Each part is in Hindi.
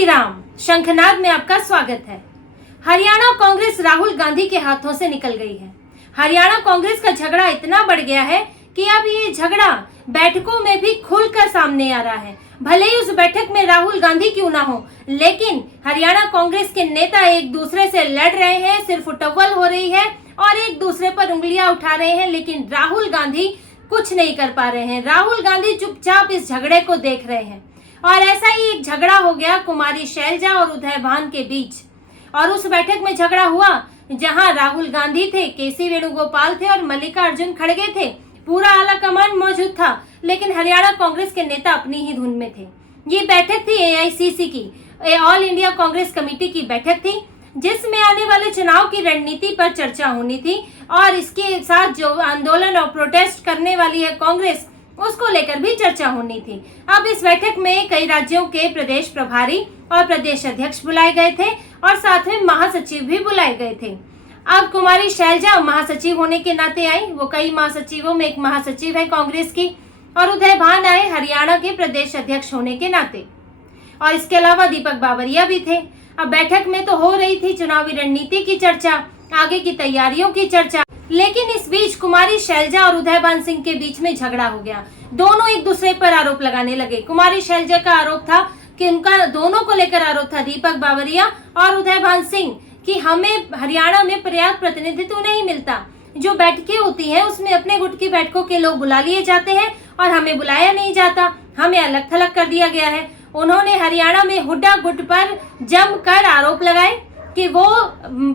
श्री राम। शंखनाद में आपका स्वागत है। हरियाणा कांग्रेस राहुल गांधी के हाथों से निकल गई है। हरियाणा कांग्रेस का झगड़ा इतना बढ़ गया है कि अब ये झगड़ा बैठकों में भी खुलकर सामने आ रहा है। भले ही उस बैठक में राहुल गांधी क्यों ना हो, लेकिन हरियाणा कांग्रेस के नेता एक दूसरे से लड़ रहे हैं, सिर्फ उटव्वल हो रही है और एक दूसरे पर उंगलियां उठा रहे हैं, लेकिन राहुल गांधी कुछ नहीं कर पा रहे हैं। राहुल गांधी चुपचाप इस झगड़े को देख रहे हैं। और ऐसा ही एक झगड़ा हो गया कुमारी शैलजा और उदय भान के बीच। और उस बैठक में झगड़ा हुआ जहां राहुल गांधी थे, केसी वेणुगोपाल थे और मल्लिकार्जुन खड़गे थे। पूरा आला कमान मौजूद था, लेकिन हरियाणा कांग्रेस के नेता अपनी ही धुन में थे। ये बैठक थी एआईसीसी की, ऑल इंडिया कांग्रेस कमेटी की बैठक थी, जिसमें आने वाले चुनाव की रणनीति पर चर्चा होनी थी और इसके साथ जो आंदोलन और प्रोटेस्ट करने वाली है कांग्रेस, उसको लेकर भी चर्चा होनी थी। अब इस बैठक में कई राज्यों के प्रदेश प्रभारी और प्रदेश अध्यक्ष बुलाए गए थे और साथ में महासचिव भी बुलाए गए थे। अब कुमारी शैलजा महासचिव होने के नाते आई, वो कई महासचिवों में एक महासचिव है कांग्रेस की, और उदय भान आए हरियाणा के प्रदेश अध्यक्ष होने के नाते, और इसके अलावा दीपक बावरिया भी थे। अब बैठक में तो हो रही थी चुनावी रणनीति की चर्चा, आगे की तैयारियों की चर्चा, लेकिन इस बीच कुमारी शैलजा और उदय भान सिंह के बीच में झगड़ा हो गया। दोनों एक दूसरे पर आरोप लगाने लगे। कुमारी शैलजा का आरोप था कि उनका दोनों को लेकर आरोप था, दीपक बावरिया और उदय भान सिंह, कि हमें हरियाणा में पर्याप्त प्रतिनिधित्व नहीं मिलता। जो बैठकें होती हैं उसमें अपने गुट की बैठकों के लोग बुला लिए जाते हैं और हमें बुलाया नहीं जाता, हमें अलग थलग कर दिया गया है। उन्होंने हरियाणा में हुड्डा गुट पर जमकर आरोप लगाए कि वो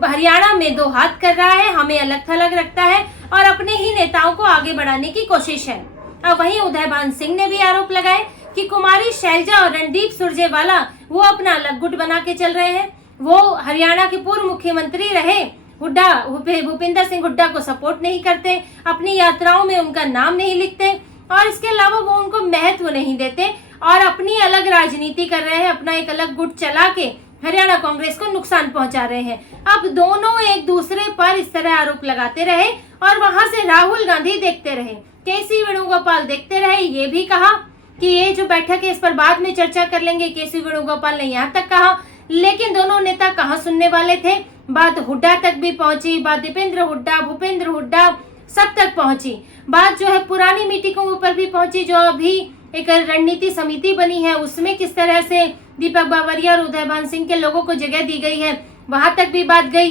हरियाणा में दो हाथ कर रहा है, हमें अलग थलग रखता है और अपने ही नेताओं को आगे बढ़ाने की कोशिश है। और वहीं उदय भान सिंह ने भी आरोप लगाए कि कुमारी शैलजा और रणदीप सुरजेवाला वो अपना अलग गुट बना के चल रहे हैं। वो हरियाणा के पूर्व मुख्यमंत्री रहे हुड्डा भूपिंदर सिंह हुड्डा को सपोर्ट नहीं करते, अपनी यात्राओं में उनका नाम नहीं लिखते और इसके अलावा वो उनको महत्व नहीं देते और अपनी अलग राजनीति कर रहे हैं, अपना एक अलग गुट चला के हरियाणा कांग्रेस को नुकसान पहुंचा रहे हैं। अब दोनों एक दूसरे पर इस तरह आरोप लगाते रहे और वहां से राहुल गांधी देखते रहे, केसी वेणुगोपाल देखते रहे। ये भी कहा कि ये जो बैठक है इस पर बाद में चर्चा कर लेंगे, केसी वेणुगोपाल ने यहाँ तक कहा, लेकिन दोनों नेता कहाँ सुनने वाले थे। बात हुड्डा तक भी पहुंची, बात दीपेंद्र हुड्डा, भूपेंद्र हुड्डा सब तक पहुंची। बात जो है पुरानी मीटिंगों पर भी पहुंची, जो अभी एक रणनीति समिति बनी है उसमें किस तरह से दीपक बावरिया और उदय भान सिंह के लोगों को जगह दी गई है, वहां तक भी बात गई।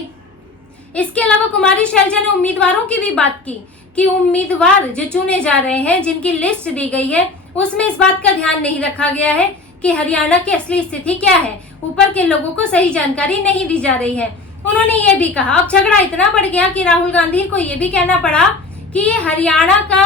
इसके अलावा कुमारी शैलजा ने उम्मीदवारों की भी बात की कि उम्मीदवार जो चुने जा रहे हैं, जिनकी लिस्ट दी गई है, उसमें इस बात का ध्यान नहीं रखा गया है कि हरियाणा की असली स्थिति क्या है। ऊपर के लोगों को सही जानकारी नहीं दी जा रही है। उन्होंने ये भी कहा, अब झगड़ा इतना बढ़ गया कि राहुल गांधी को ये भी कहना पड़ा कि ये हरियाणा का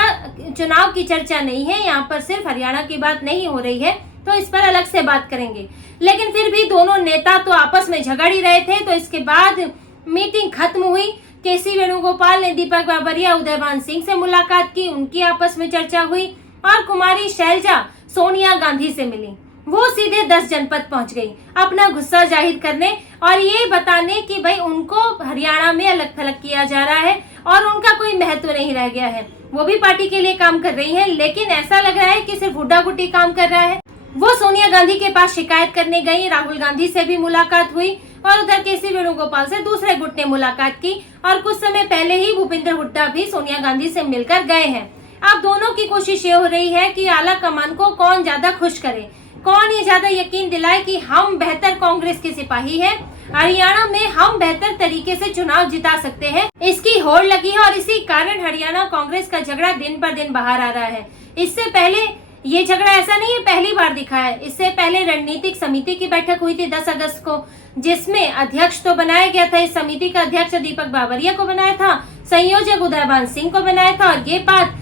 चुनाव की चर्चा नहीं है, यहाँ पर सिर्फ हरियाणा की बात नहीं हो रही है, तो इस पर अलग से बात करेंगे। लेकिन फिर भी दोनों नेता तो आपस में झगड़ ही रहे थे। तो इसके बाद मीटिंग खत्म हुई। केसी वेणुगोपाल ने दीपक बावरिया, उदय भान सिंह से मुलाकात की, उनकी आपस में चर्चा हुई और कुमारी शैलजा सोनिया गांधी से मिली। वो सीधे 10 जनपद पहुंच गई अपना गुस्सा जाहिर करने और ये बताने कि भाई उनको हरियाणा में अलग थलग किया जा रहा है और उनका कोई महत्व नहीं रह गया है। वो भी पार्टी के लिए काम कर रही है, लेकिन ऐसा लग रहा है कि सिर्फ हुड्डा गुट्टी काम कर रहा है। वो सोनिया गांधी के पास शिकायत करने गई, राहुल गांधी से भी मुलाकात हुई और उधर केसी वेणुगोपाल से दूसरे गुट ने मुलाकात की और कुछ समय पहले ही भूपेंद्र हुड्डा भी सोनिया गांधी से मिलकर गए हैं। अब दोनों की कोशिश ये हो रही है कि आला कमान को कौन ज्यादा खुश करे, कौन ये ज्यादा यकीन दिलाए कि हम बेहतर कांग्रेस के सिपाही हैं, हरियाणा में हम बेहतर तरीके से चुनाव जिता सकते हैं। इसकी होड़ लगी है और इसी कारण हरियाणा कांग्रेस का झगड़ा दिन पर दिन बाहर आ रहा है। इससे पहले ये झगड़ा ऐसा नहीं है पहली बार दिखा है। इससे पहले रणनीतिक समिति की बैठक हुई थी 10 अगस्त को, जिसमें अध्यक्ष तो बनाया गया था, इस समिति का अध्यक्ष दीपक बावरिया को बनाया था, संयोजक उदय भान सिंह को बनाया था और ये बात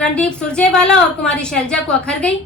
रणदीप सुरजेवाला और कुमारी शैलजा को अखर गई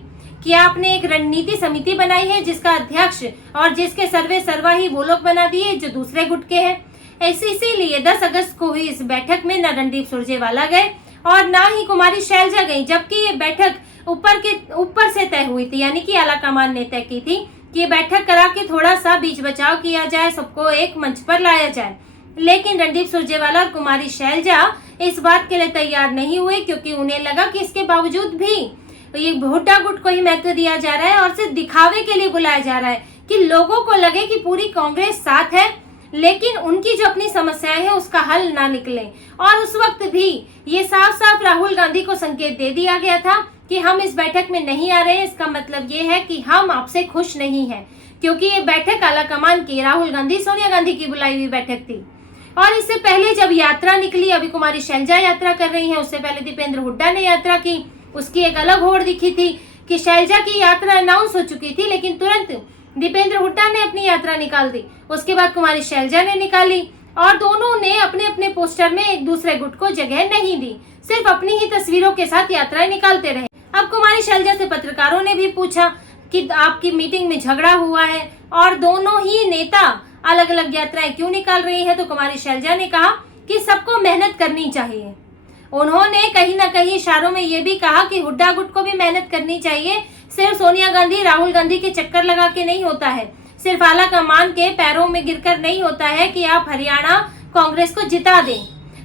कि आपने एक रणनीति समिति बनाई है जिसका अध्यक्ष और जिसके सर्वे सर्वा ही वो लोग बना दिए जो दूसरे गुट के हैं। इसीलिए 10 अगस्त को हुई इस बैठक में न रणदीप सुरजेवाला गए और ना ही कुमारी शैलजा गई, जबकि ये बैठक ऊपर से तय हुई थी, यानी कि आला कमान ने तय की थी कि ये बैठक करा के थोड़ा सा बीच बचाव किया जाए, सबको एक मंच पर लाया जाए। लेकिन रणदीप सुरजेवाला और कुमारी शैलजा इस बात के लिए तैयार नहीं हुए, क्योंकि उन्हें लगा कि इसके बावजूद भी ये हुड्डा गुट को ही महत्व दिया जा रहा है और सिर्फ दिखावे के लिए बुलाया जा रहा है कि लोगों को लगे कि पूरी कांग्रेस साथ है, लेकिन उनकी जो अपनी समस्याएं हैं उसका हल ना निकले। और उस वक्त भी ये साफ साफ राहुल गांधी को संकेत दे दिया गया था कि हम इस बैठक में नहीं आ रहे हैं। इसका मतलब ये है कि हम आपसे खुश नहीं हैं, क्योंकि ये बैठक आलाकमान की राहुल गांधी सोनिया गांधी की बुलाई हुई बैठक थी। और इससे पहले जब यात्रा निकली, अभी कुमारी शैलजा यात्रा कर रही हैं, उससे पहले दीपेंद्र हुड्डा ने यात्रा की, उसकी एक अलग होड़ दिखी थी कि शैलजा की यात्रा अनाउंस हो चुकी थी, लेकिन तुरंत दीपेंद्र हुड्डा ने अपनी यात्रा निकाल दी। उसके बाद कुमारी शैलजा ने निकाली और दोनों ने अपने अपने पोस्टर में एक दूसरे गुट को जगह नहीं दी, सिर्फ अपनी ही तस्वीरों के साथ यात्राएं निकालते रहे। अब कुमारी शैलजा से पत्रकारों ने भी पूछा कि आपकी मीटिंग में झगड़ा हुआ है और दोनों ही नेता अलग अलग यात्राएं क्यों निकाल रही है, तो कुमारी शैलजा ने कहा कि सबको मेहनत करनी चाहिए। उन्होंने कहीं ना कहीं इशारों में ये भी कहा कि हुड्डा गुट को भी मेहनत करनी चाहिए, सिर्फ सोनिया गांधी राहुल गांधी के चक्कर लगा के नहीं होता है, सिर्फ आला कमान के पैरों में गिरकर नहीं होता है कि आप हरियाणा कांग्रेस को जिता दें।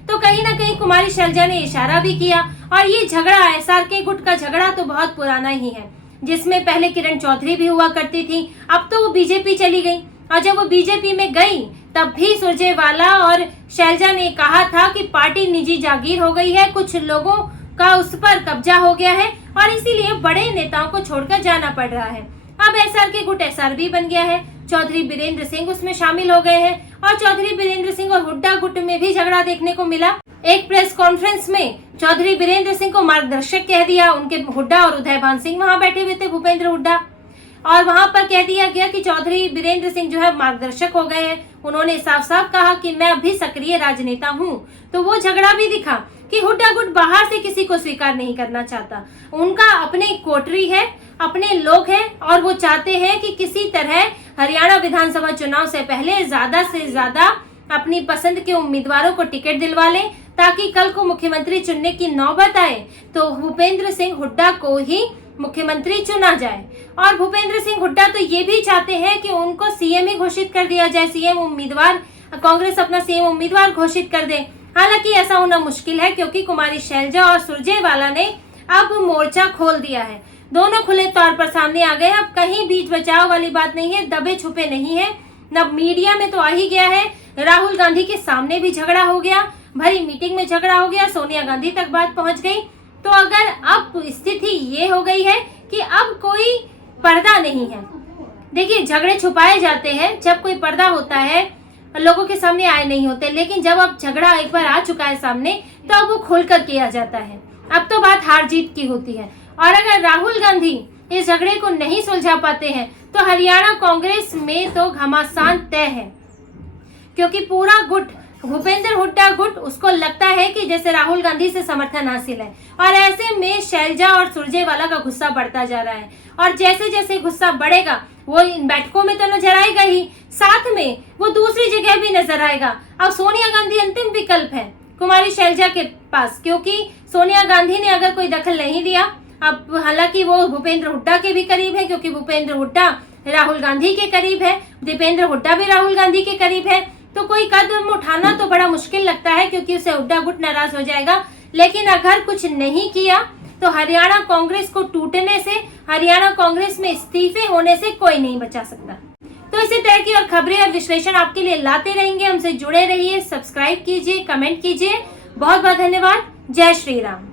तो कहीं ना कहीं कुमारी शैलजा ने इशारा भी किया। और ये झगड़ा एसआरके गुट का झगड़ा तो बहुत पुराना ही है, जिसमें पहले किरण चौधरी भी हुआ करती थी, अब तो वो बीजेपी चली गई। और जब वो बीजेपी में गई तब भी सुरजेवाला और शैलजा ने कहा था कि पार्टी निजी जागीर हो गई है, कुछ लोगों का उस पर कब्जा हो गया है और इसीलिए बड़े नेताओं को छोड़कर जाना पड़ रहा है। अब एसआरके गुट एसआरबी बन गया है, चौधरी बीरेंद्र सिंह उसमें शामिल हो गए हैं और चौधरी बीरेंद्र सिंह और हुड्डा गुट में भी झगड़ा देखने को मिला। एक प्रेस कॉन्फ्रेंस में चौधरी बीरेंद्र सिंह को मार्गदर्शक कह दिया, उनके हुड्डा और उदयभान सिंह वहां बैठे हुए थे, भूपेंद्र हुड्डा, और वहां पर कह दिया गया कि चौधरी बीरेंद्र सिंह जो है मार्गदर्शक हो गए हैं। उन्होंने साफ साफ कहा कि मैं अभी सक्रिय राजनेता हूं। तो वो झगड़ा भी दिखा कि हुड्डा गुट बाहर से किसी को स्वीकार नहीं करना चाहता, उनका अपने कोटरी है, अपने लोग हैं और वो चाहते हैं कि किसी तरह हरियाणा विधानसभा चुनाव से पहले ज्यादा से ज्यादा अपनी पसंद के उम्मीदवारों को टिकट दिलवा लें, ताकि कल को मुख्यमंत्री चुनने की नौबत आए तो भूपेंद्र सिंह हुड्डा को ही मुख्यमंत्री चुना जाए। और भूपेंद्र सिंह हुड्डा तो ये भी चाहते हैं कि उनको सीएम ही घोषित कर दिया जाए, सीएम उम्मीदवार, कांग्रेस अपना सीएम उम्मीदवार घोषित कर दे। हालांकि ऐसा होना मुश्किल है, क्योंकि कुमारी शैलजा और सुरजेवाला ने अब मोर्चा खोल दिया है, दोनों खुले तौर पर सामने आ गए। अब कहीं बीच बचाव वाली बात नहीं है, दबे छुपे नहीं है, न मीडिया में तो आ ही गया है, राहुल गांधी के सामने भी झगड़ा हो गया, भरी मीटिंग में झगड़ा हो गया, सोनिया गांधी तक बात पहुंच गई। तो अगर अब स्थिति ये हो गई है कि अब कोई पर्दा नहीं है। देखिए, झगड़े छुपाए जाते हैं जब कोई पर्दा होता है, लोगों के सामने आए नहीं होते, लेकिन जब अब झगड़ा एक बार आ चुका है सामने तो अब वो खोलकर किया जाता है। अब तो बात हार जीत की होती है। और अगर राहुल गांधी इस झगड़े को नहीं सुलझा पाते हैं तो हरियाणा कांग्रेस में तो घमासान तय है, क्योंकि पूरा गुट, भूपेंद्र हुड्डा गुट, उसको लगता है कि जैसे राहुल गांधी से समर्थन हासिल है। और ऐसे में शैलजा और सुरजेवाला का गुस्सा बढ़ता जा रहा है, और जैसे जैसे गुस्सा बढ़ेगा वो इन बैठकों में तो नजर आएगा ही, साथ में वो दूसरी जगह भी नजर आएगा। अब सोनिया गांधी अंतिम विकल्प है कुमारी शैलजा के पास, क्योंकि सोनिया गांधी ने अगर कोई दखल नहीं दिया, अब हालांकि वो भूपेंद्र हुड्डा के भी करीब है, क्योंकि भूपेंद्र हुड्डा राहुल गांधी के करीब है, दीपेंद्र हुड्डा भी राहुल गांधी के करीब है, तो कोई कदम उठाना तो बड़ा मुश्किल लगता है, क्योंकि उससे हुड्डा गुट नाराज हो जाएगा। लेकिन अगर कुछ नहीं किया तो हरियाणा कांग्रेस को टूटने से, हरियाणा कांग्रेस में इस्तीफे होने से कोई नहीं बचा सकता। तो इसी तरह की और खबरें और विश्लेषण आपके लिए लाते रहेंगे। हमसे जुड़े रहिए, सब्सक्राइब कीजिए, कमेंट कीजिए। बहुत बहुत धन्यवाद। जय श्री राम।